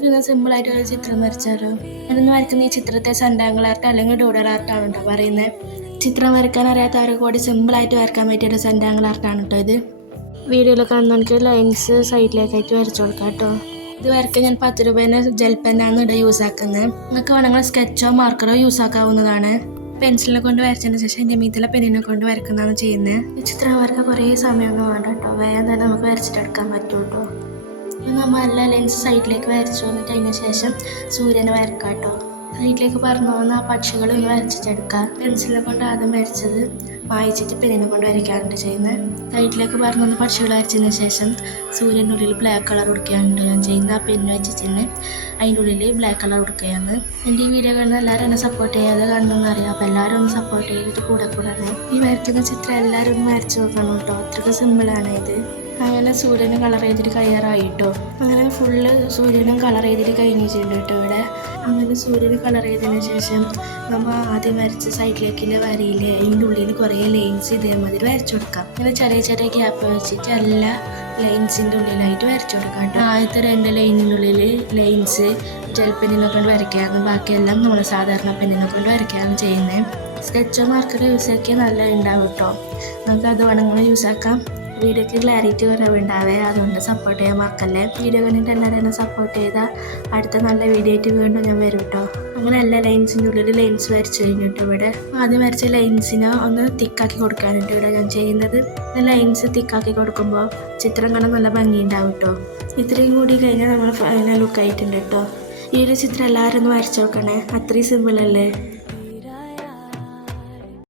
നമുക്കിന്ന് സിമ്പിളായിട്ടൊരു ചിത്രം വരച്ചാലോ? ഞാനിന്ന് വരയ്ക്കുന്ന ഈ ചിത്രത്തെ സെൻറ്റാങ്കിൾ ആർട്ട് അല്ലെങ്കിൽ ഡൂഡൽ ആർട്ടാണ് കേട്ടോ പറയുന്നത്. ചിത്രം വരയ്ക്കാൻ അറിയാത്തവർക്ക് കൂടി സിമ്പിളായിട്ട് വരയ്ക്കാൻ പറ്റിയൊരു സെൻറ്റാങ്കിൾ ആർട്ടാണ് കേട്ടോ ഇത്. വീഡിയോയിൽ കാണുന്നവർക്ക് ലൈൻസ് സൈഡിലേക്കായിട്ട് വരച്ചു കൊടുക്കാം കേട്ടോ. ഇത് വരയ്ക്കാൻ ഞാൻ 10 രൂപേൻ്റെ ജെൽ പെന്നാണ് ഇവിടെ യൂസ് ആക്കുന്നത്. നിങ്ങൾക്ക് വേണമെങ്കിൽ സ്കെച്ചോ മാർക്കറോ യൂസ് ആക്കാവുന്നതാണ്. പെൻസിലിനെ കൊണ്ട് വരച്ചതിന് ശേഷം എൻ്റെ മീത്തിലെ പെന്നിനെ കൊണ്ട് വരക്കുന്നതാണ് ചെയ്യുന്നത്. ഈ ചിത്രം വരയ്ക്കാൻ കുറേ സമയമൊന്നും വേണ്ട കേട്ടോ, വേഗം തന്നെ നമുക്ക് വരച്ചിട്ടെടുക്കാൻ പറ്റും കേട്ടോ. നമ്മൾ എല്ലാ ലെൻസ് സൈഡിലേക്ക് വരച്ചു വന്നിട്ട് അതിന് ശേഷം സൂര്യനെ വരക്കാം കേട്ടോ. സൈഡിലേക്ക് പറഞ്ഞു വന്ന ആ പക്ഷികൾ ഒന്ന് വരച്ചിട്ടെടുക്കാം. പെൻസിലിനെ കൊണ്ട് ആദ്യം വരച്ചത് വായിച്ചിട്ട് പെന്നിനെ കൊണ്ട് വരയ്ക്കാറുണ്ട് ചെയ്യുന്നത്. സൈഡിലേക്ക് പറഞ്ഞു വന്ന പക്ഷികൾ വരച്ചതിന് ശേഷം സൂര്യൻ്റെ ഉള്ളിൽ ബ്ലാക്ക് കളർ കൊടുക്കുകയാണ് ഞാൻ ചെയ്യുന്നത്. ആ പെന്ന് വെച്ചിട്ട് തന്നെ അതിൻ്റെ ഉള്ളിൽ ബ്ലാക്ക് കളർ കൊടുക്കുകയാണ്. എൻ്റെ ഈ വീഡിയോ കാണുന്ന എല്ലാവരും എന്നെ സപ്പോർട്ട് ചെയ്യാതെ കാണണമെന്ന് അറിയാം. അപ്പോൾ എല്ലാവരും ഒന്ന് സപ്പോർട്ട് ചെയ്തിട്ട് കൂടെ ഈ വരയ്ക്കുന്ന ചിത്രം എല്ലാവരും ഒന്ന് വരച്ച് നോക്കണം കേട്ടോ. അത്രയ്ക്ക് സിമ്പിളാണ് ഇത്. അങ്ങനെ സൂര്യനെ കളർ ചെയ്തിട്ട് കഴിയാറായിട്ടോ. അങ്ങനെ ഫുള്ള് സൂര്യനും കളർ ചെയ്തിട്ട് കഴിഞ്ഞിട്ടുണ്ട് കേട്ടോ ഇവിടെ. അങ്ങനെ സൂര്യന് കളർ ചെയ്തതിന് ശേഷം നമ്മൾ ആദ്യം വരച്ച സൈഡിലേക്കുള്ള വരയിൽ അതിൻ്റെ ഉള്ളിൽ കുറേ ലൈൻസ് ഇതേമാതിരി വരച്ചു കൊടുക്കാം. അങ്ങനെ ചെറിയ ചെറിയ ഗ്യാപ്പ് വെച്ചിട്ട് എല്ലാ ലൈൻസിൻ്റെ ഉള്ളിലായിട്ട് വരച്ചു കൊടുക്കാം കേട്ടോ. ആദ്യത്തെ 2 ലൈനിൻ്റെ ഉള്ളിൽ ലൈൻസ് ജെൽ പെന്നിനെ കൊണ്ട് വരയ്ക്കാറുണ്ട്. ബാക്കിയെല്ലാം നമ്മൾ സാധാരണ പെന്നിനെ കൊണ്ട് വരയ്ക്കാറും ചെയ്യുന്നത്. സ്കെച്ചോ മാർക്കർ യൂസ് ആക്കിയാൽ നല്ല ഉണ്ടാവും കേട്ടോ. നമുക്ക് അത് വേണമെങ്കിൽ യൂസ് ആക്കാം. വീഡിയോയ്ക്ക് ക്ലാരിറ്റി കുറവുണ്ടാവേ, അതുകൊണ്ട് സപ്പോർട്ട് ചെയ്യാൻ മറക്കല്ലേ. വീഡിയോ കണ്ടിട്ട് എല്ലാവരും എന്നെ സപ്പോർട്ട് ചെയ്താൽ അടുത്ത നല്ല വീഡിയോ ആയിട്ട് വീണ്ടും ഞാൻ വരും കേട്ടോ. അങ്ങനെ എല്ലാ ലൈൻസിൻ്റെ ഉള്ളിൽ ലൈൻസ് വരച്ച് കഴിഞ്ഞിട്ട് ഇവിടെ ആദ്യം വരച്ച ലൈൻസിനെ ഒന്ന് തിക്കാക്കി കൊടുക്കാനായിട്ട് ഇവിടെ ഞാൻ ചെയ്യുന്നത്. ലൈൻസ് തിക്കാക്കി കൊടുക്കുമ്പോൾ ചിത്രം കാണാൻ നല്ല ഭംഗിയുണ്ടാവും കേട്ടോ. ഇത്രയും കൂടി കഴിഞ്ഞാൽ നമ്മൾ ഫൈനൽ ലുക്ക് ആയിട്ടുണ്ട് കേട്ടോ. ഈ ഒരു ചിത്രം എല്ലാവരും ഒന്ന് വരച്ച് നോക്കണേ, അത്രയും സിമ്പിളല്ലേ.